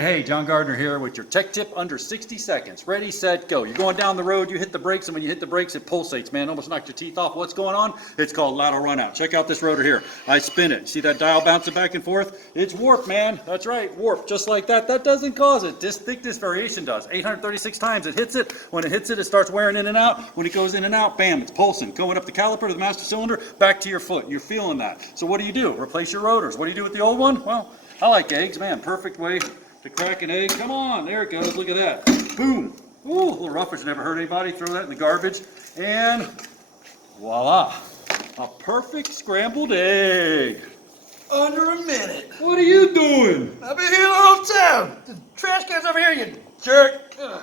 Hey, John Gardner here with your tech tip under 60 seconds. Ready, set, go. You're going down the road, you hit the brakes, and when you hit the brakes, it pulsates, man. Almost knocked your teeth off. What's going on? It's called lateral run out. Check out this rotor here. I spin it. See that dial bouncing back and forth? It's warp, man. That's right, warp. Just like that. That doesn't cause it. This thickness variation does. 836 times it hits it. When it hits it, it starts wearing in and out. When it goes in and out, bam, it's pulsing. Going up the caliper to the master cylinder, back to your foot. You're feeling that. So what do? Replace your rotors. What do you do with the old one? Well, I like eggs, man. Perfect way to crack an egg. Come on, there it goes. Look at that. Boom. Ooh, a little rough, which never hurt anybody. Throw that in the garbage. And voila. A perfect scrambled egg. Under a minute. What are you doing? I've been here the whole time. The trash can's over here, you jerk. Ugh.